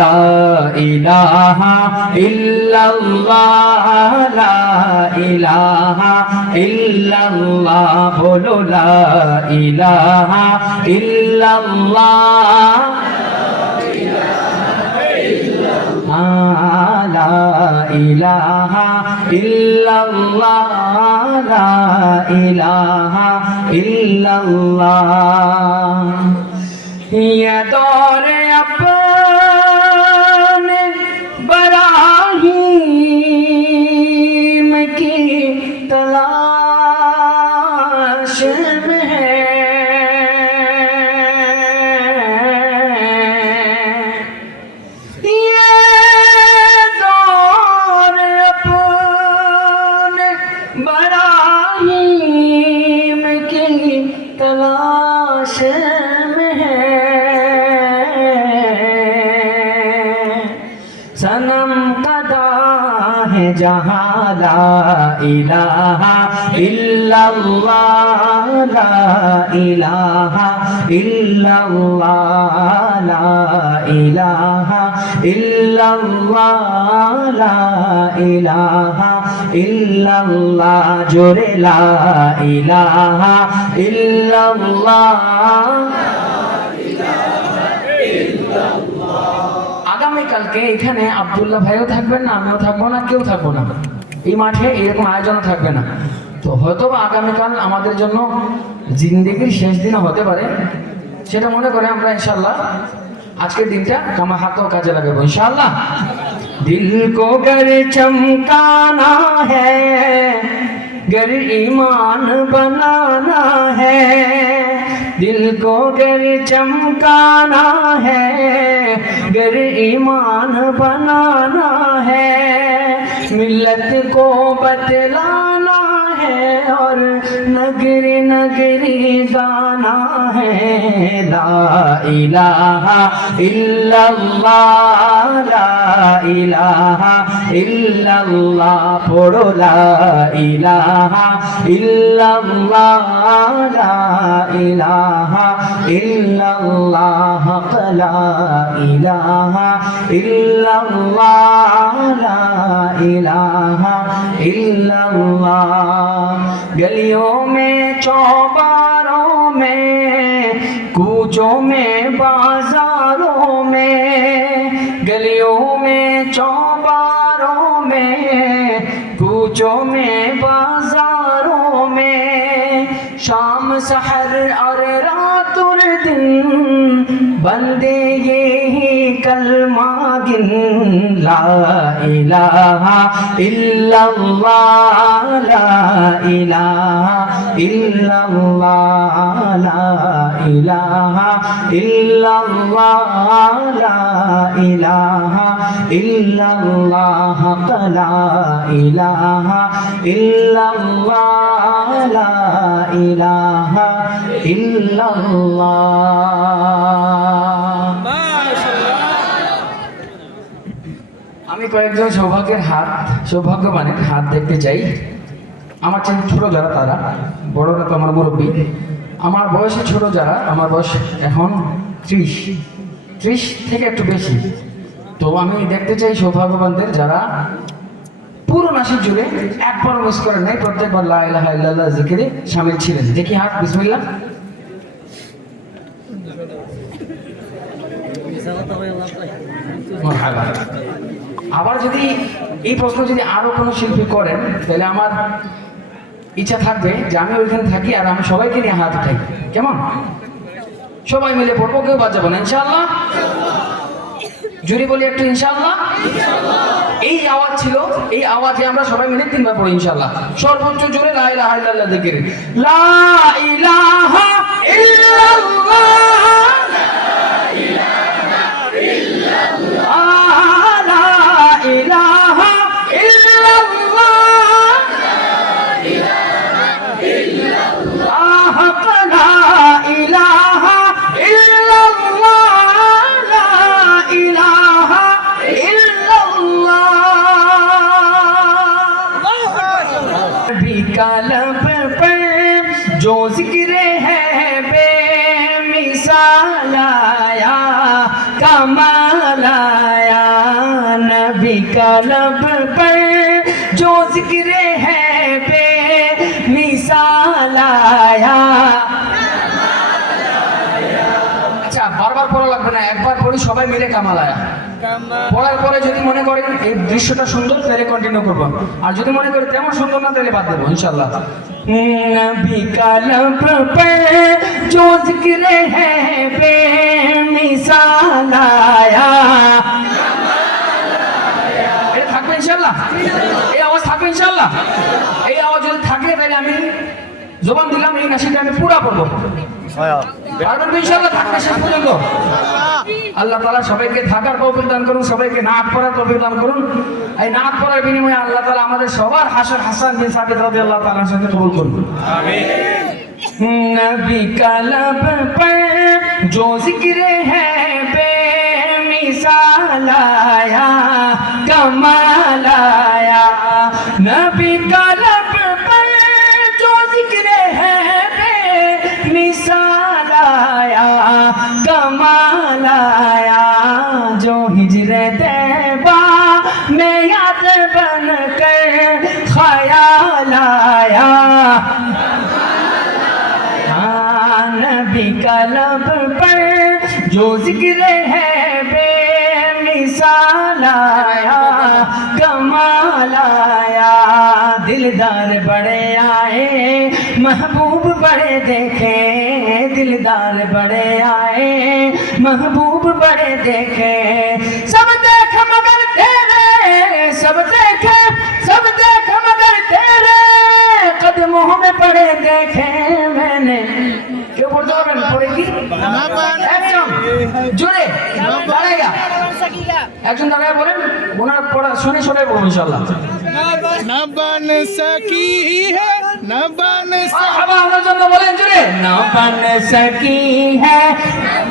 লা ইলাহা ইল্লাল্লাহ লা ইলাহা ইল্লাল্লাহ বলো লা ইলাহা ইল্লাল্লাহ লা ইলাহা ইল্লাল্লাহ লা ইলাহা ইল্লাল্লাহ ये दौर अपने बराहीम की तलाश में है ये दौर अपने बराहीम की तलाश सनम कदा है जहाँ ला इलाहा इल्लल्लाह ला इलाहा इल्लल्लाह ला इलाहा इल्लल्लाह ला इलाहा इल्लल्लाह जोरे ला इलाहा इल्लल्लाह। আগামীকালকে এখানে আব্দুল্লাহ ভাইও থাকবেন না, আমিও থাকবো না, কেউ থাকবো না, এই মাঠে এরকম আয়োজন থাকবে না। তো হয়তো বা আগামীকাল আমাদের জন্য জিন্দেগির শেষ দিনও হতে পারে, সেটা মনে করে আমরা ইনশাল্লাহ আজকের দিনটা কামা হাতও কাজে লাগাবো ইনশাল্লাহ। দিল কো গর চমকানা হ্যায় गर ईमान बनाना है, दिल को गर चमकाना है गर ईमान बनाना है, मिल्लत को बतलाना है और नगरी नगरी गाना है। ला इलाहा इल्लल्लाह ला इलाहा इल्लल्लाह पढ़ो ला इलाहा इल्लल्लाह ला इलाहा इल्लल्लाह ला इलाहा इल्लल्लाह ला इलाहा इल्लल्लाह। गलियों में चौबारों में कूचों में बाजारों में, गलियों में चौबारों में कूचों में बाजारों में, शाम सहर और रात और दिन बंदे ये ही कलमा गिन ला इलाहा इल्लल्लाह ला इलाहा इल्लल्लाह ला इलाहा इल्लल्लाह ला इलाहा इल्लल्लाह ला इलाहा इल्लल्लाह ला इलाहा इल्लल्लाह। আমি কয়েকজন সৌভাগ্যবানের হাত দেখতে চাই। আমার চেয়ে ছোট যারা তারা, বড়রা তো আমার মুরব্বী, আমার বয়সে ছোট যারা, আমার বয়স এখন 30 থেকে একটু বেশি। তো আমি দেখতে চাই সৌভাগ্যবানদের যারা পুরো নাসিক জুড়ে একবারও মিস করেন নাই, প্রত্যেকবার লা ইলাহা ইল্লাল্লাহ জিকিরে শামিল ছিলেন। দেখি হাত, বিসমিল্লাহ। আবার যদি এই প্রশ্ন যদি আরো কোনো শিল্পী করেন, তাহলে আমার ইচ্ছা থাকবে যে আমি ওইখানে থাকি আর আমি সবাইকে নিয়ে হাত উঠাই, কেমন? সবাই মিলে পড়বো, কেউ বাদ যাবো না ইনশাআল্লাহ। জুড়ে বলি একটু ইনশাআল্লাহ। এই আওয়াজ ছিল, এই আওয়াজে আমরা সবাই মিলে 3 বার পড়ি ইনশাআল্লাহ। সর্বোচ্চ জোরে লা ইলাহা ইল্লাল্লাহ জিকির, লা ইলাহা ইল্লাল্লাহ ইলাহা ইল্লাল্লাহ ইলাহা ইলাহা ইল্লাল্লাহ লা ইলাহা ইল্লাল্লাহ। বিকাল पे जो जिक्र है बेमिसाल का लब पर जो जिक्र है बेमिसाल आया। আচ্ছা, বারবার পড়া লাগবে না, একবার পড়ি সবাই মিলে কামাল আয়া। পড়ার পরে যদি মনে করেন এই দৃশ্যটা সুন্দর তাহলে কন্টিনিউ করব, আর যদি মনে করেন তেমন সুন্দর না তাহলে বাদ দেবো ইনশাআল্লাহ। নবী কা लब पर जो जिक्र है बेमिसाल आया। এটা থাকবে ইনশাআল্লাহ, এই আওয়াজ থাকবে ইনশাআল্লাহ। এই আওয়াজ যদি থাকে তাহলে আমি জবান দিলাম এই নাশিদটা আমি পুরা পড়বো, পারবেন তো ইনশাআল্লাহ থাকবে শেষ পর্যন্ত। আল্লাহ তাআলা সবাইকে থাকার তৌফিক দান করুন, সবাইকে নাত পড়ার তৌফিক দান করুন। এই নাত পড়ার বিনিময়ে আল্লাহ তাআলা আমাদের সবার হাসর হাসান বিন সাবিত রাদিয়াল্লাহু তাআলার সাথে কবুল করুন, আমিন। নবী কা लब पर जो जिक्र है बेमिसाल आया कमाल आया। नबी का लब पर जो जिक्र है बेमिसाल आया कमाल आया। जो हिजरे तैबा में याद बन कर ख्याल आया। नबी का लब पर जो जिक्र है बेमिसाल आया कमाल आया। दिलदार बड़े आए महबूब बड़े देखे, दिलदार बड़े आए महबूब बड़े देखे। सब देखे मगर तेरे, सब देखे मगर तेरे कदमों में पड़े देखे मैंने। কেউ পড়তে পারবেন? পড়ে কি একজন জোরে দাঁড়াইয়া, একজন দাঁড়াইয়া বলেন, ওনার পড়া শুনে শুনে পড়বো ইনশাআল্লাহ। না বন সকি है न बन আবার আমার জন্য বলেন জোরে, না বন সকি है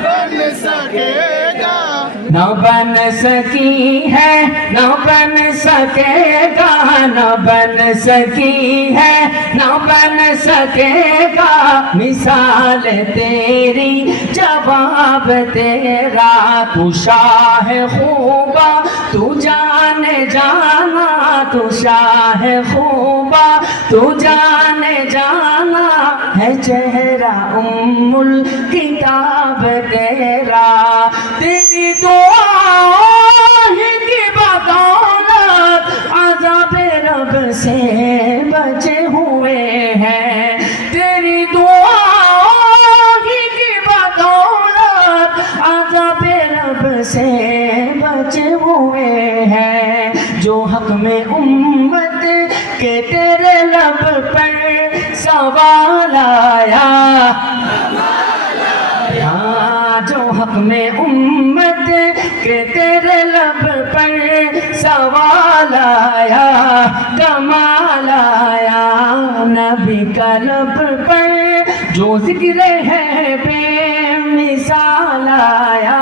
बन सकेगा न बन सकी है न बन सकेगा, न बन सकी है न बन सकेगा। मिसाल तेरी जवाब तेरा, तू शाह खूबा तू जाने जाना, तू शाह खूबा तू जाने जाना है। चेहरा उम्मुल किताब तेरा, तेरी की बदौलत अज़ाब रब से बचे हुए हैं। तेरी की बदौलत अज़ाब रब से बचे हुए हैं। जो हक में उम्मत के तेरे लब पर सवाल आया, जो हक में उम्मत के तेरे लब पर सवाल आया कमाल आया। नबी का लब पर जो जिक्र है बेमिसाल आया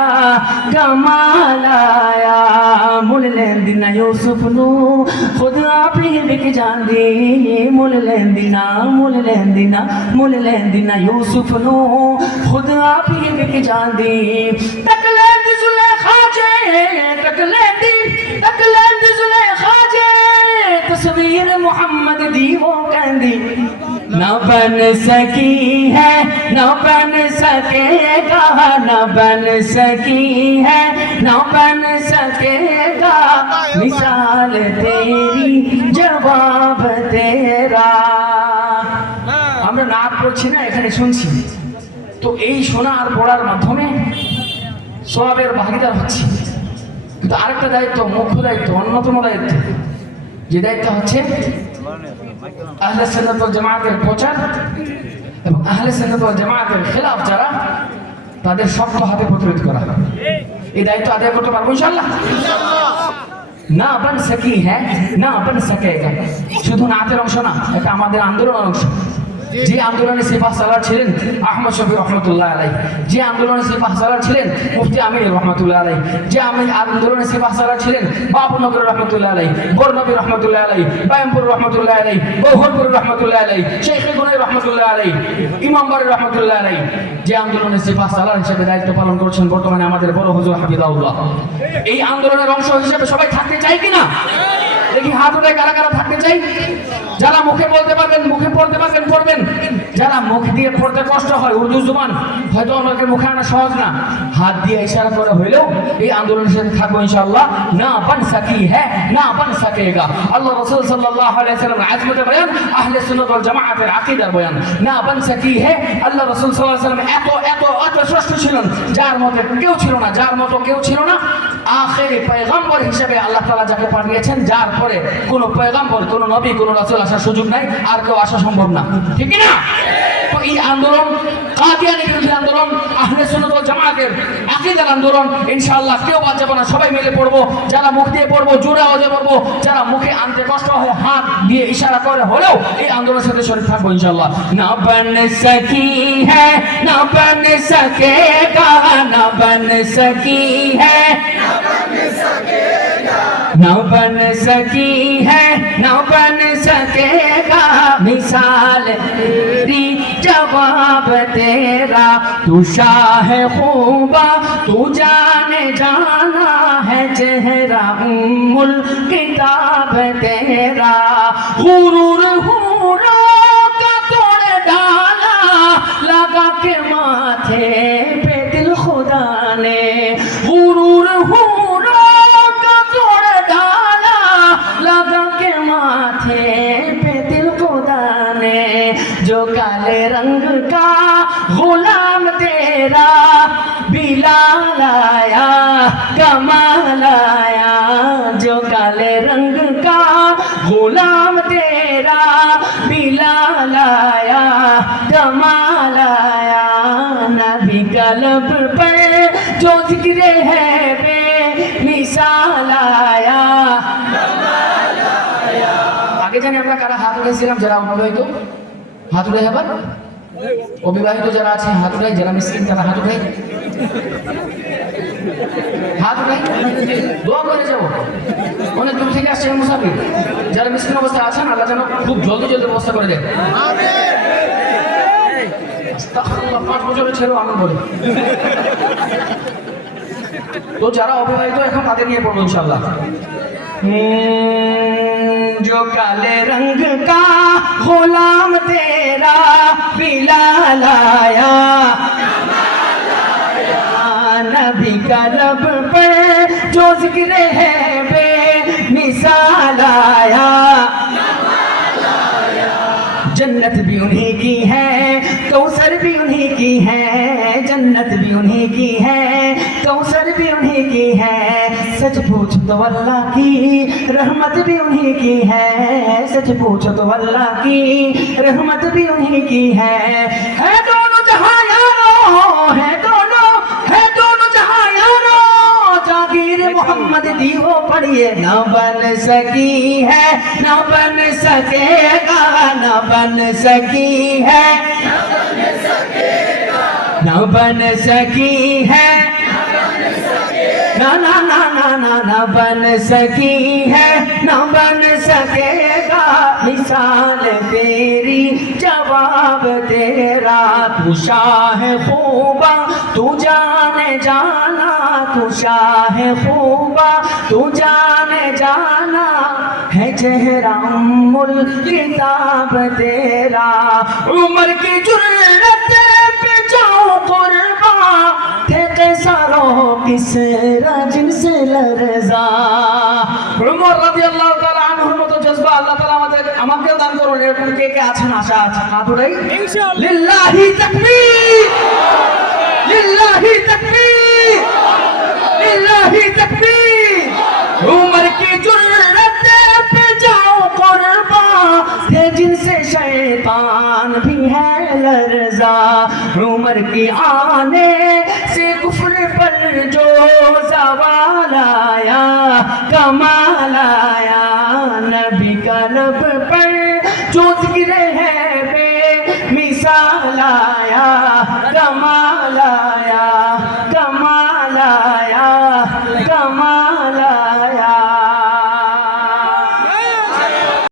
कमाल आया। मुल लेंदिना यूसुफ नू खुद आप ही बिक जांदी, मुल लेंदिना यूसुफ नू खुद आप ही बिक जांदी। तक लेंदी जुलेखा जे, तक लेंदी जुलेखा जे, तस्वीर मुहम्मद दी वो कहंदी। न बन सकी है न बन सकेगा, न बन सकी है न बन सकेगा। मिसाल तेरी जवाब तेरा। আমরা নাচ পড়ছি না, এখানে শুনছি, তো এই শোনা আর পড়ার মাধ্যমে সওয়াবের ভাগীদার হচ্ছে। কিন্তু আরেকটা দায়িত্ব, মুখ্য দায়িত্ব, অন্যতম দায়িত্ব, যে দায়িত্ব হচ্ছে আহলে সুন্নাত ওয়াল জামাতের প্রচার এবং আহলে সুন্নাত ওয়াল জামাতের খেলাফ যারা, তাদের শক্ত হাতে প্রতিরোধ করা। এই দায়িত্ব আদায় করতে পারবো ইনশাআল্লাহ। না বন সকি হ্যাঁ না বন সকেগা, শুধু নাচের অংশ না, এটা আমাদের আন্দোলনের অংশ। যে আন্দোলনে সিপাহ সালার ছিলেন আহমদ শফি রহমতুল্লাহ আলাই, যে আন্দোলনে সিপাহ সালার ছিলেন মুফতি আমির রহমতুল্লাহ আলাই, যে আন্দোলনে সিপাহ সালার ছিলেন বাবুনগর রহমতুল্লাহ আলাই, বরনবী রহমতুল্লাহ আলাই, বায়মপুর রহমতুল্লাহ আলাই, গৌহরপুর রহমতুল্লাহ আলাই, শেখ গুনাই রহমতুল্লাহ আলাই, ইমামবাড়ি রহমতুল্লাহ আলাই, যে আন্দোলনে সিপাহ সালার হিসেবে দায়িত্ব পালন করছেন বর্তমানে আমাদের বড় হুজুর হাফিজাউল্লাহ। এই আন্দোলনের অংশ হিসেবে সবাই থাকতে চাই কিনা? দেখি হাত উঠায় কারা কারা থাকতে চাই। যারা মুখে বলতে পারবেন, মুখে পড়তে পারবেন পড়বেন, যারা মুখ দিয়ে পড়তে কষ্ট হয়, উর্দু জুবান হয়তো অনেকের মুখে আনা সহজ না, হাত দিয়ে ইশারা করে হইলেও এই আন্দোলনের সাথে থাকবো ইনশাআল্লাহ। না বন সকি হ্যাঁ না বন সকেগা, আল্লাহ রাসূল সাল্লাল্লাহু আলাইহি ওয়াসাল্লাম আজমতে বয়ান, আহলে সুন্নাত ওয়াল জামাআতের আকীদার বয়ান। না বন সকি হ্যাঁ, আল্লাহ রাসূল সাল্লাল্লাহু আলাইহি ওয়াসাল্লাম এত এত এত শ্রেষ্ঠ ছিলেন, যার মতো কেউ ছিল না, যার মতো কেউ ছিল না। আখেরি পয়গম্বর হিসেবে আল্লাহ তাআলা যাকে পাঠিয়েছেন, যার পরে কোনো পয়গম্বর, কোনো নবী, কোনো রাসূল আসার সুযোগ নাই, আর কেউ আসা সম্ভব না, ঠিক না? তো এই আন্দোলন কাদিয়ানী বিরোধী আন্দোলন, আহলে সুন্নাত ওয়াল জামাতের আকীদার আন্দোলন, ইনশাআল্লাহ কেউ বাদ যাবে না, সবাই মিলে পড়বো। যারা মুখ দিয়ে পড়বো, জোরে আওয়াজে পড়বো, যারা মুখে আনতে কষ্ট হয় হাত দিয়ে ইশারা করে হলেও এই আন্দোলনের সাথে শরীক থাকবো ইনশাআল্লাহ। না বন সকি হ্যাঁ না বন সকেগা, না বন সকি হ্যাঁ ना बन सकी है ना बन सकेगा, मिसाल तेरी जवाब तेरा, तू शाह खूबा तू जाने जाना है, चेहरा उम्मुल किताब तेरा, हुरूर हुरो का तोड़ डाला, लगा के माथे पे दिल खुदा ने, हुरूर हुरो लगा के माथे पे दिल खुदा ने, जो काले रंग का गुलाम तेरा, बिलाल आया कमाल आया, जो काले रंग का गुलाम तेरा, बिलाल आया कमाल आया, नबी कलब पर जो जिक्र है बे मिसाल आया। আগে জানি আমরা কারা হাত উঠাইছিলাম, যারা অবিবাহিত হাত উঠাই, আবার অবিবাহিত যারা আছে হাত উঠাই, যারা মিসকিন তারা হাত উঠাই, হাত উঠাই, দোয়া করে যাবো। অনেক দূর থেকে আসছে মুসাফির, যারা মিসকিন অবস্থায় আছেন আল্লাহ যেন খুব জলদি জলদি ব্যবস্থা করে দেয়। আস্তাগফিরুল্লাহ, 5 বছরের ছেলেও আমি বলি। তো যারা অবিবাহিত এখন তাদের নিয়ে পড়বো ইনশাআল্লাহ। जो काले रंग का गुलाम तेरा, बिलाल आया नबी का लब पर जो जिक्र है बे मिसाल आया, जन्नत भी उन्हीं की है, कौसर भी उन्हीं की है, जन्नत भी उन्हीं की है, कौसर भी उन्हीं की है, सच पूछो तो अल्लाह की रहमत भी उन्हीं की है, सच पूछो तो अल्लाह की रहमत भी उन्हीं की है दोनों जहां यारो, है दोनों जहां यारो, जागीर मोहम्मद दी हो पढ़िए, न बन सकी है न बन सकेगा, न बन सकी है न बन सकी है, ना ना ना ना ना ना बन सकी है न बन सकेगा, मिसाल तेरी जवाब तेरा, तू शाह खूबा तू जाने जाना, तू शाह खूबा तू जाने जाना है, चेहरा उम्मुल किताब तेरा, उम्र की जुर्रत पे जाओ कुर्बा, थे कैसारो किसरा जिनसे लरजा। उमर রাদিয়াল্লাহু তাআলা আনহুর মতো জজবা আল্লাহ তাআলা আমাকেও দান করুন। এরকম কে কে আছেন, আশা আছে, হাত উঠাই ইনশাআল্লাহ। লিল্লাহি তাকবীর, লিল্লাহি তাকবীর, লিল্লাহি তাকবীর। उम्र की जुर्रत पे जाओ कुर्बा, थे जिनसे शैतान भी है लरजा, उम्र की आने से कुफ्र पर जो सवाल आया, कमाल आया, नबी का लब पर जो जिक्र है बे सालाया कमाला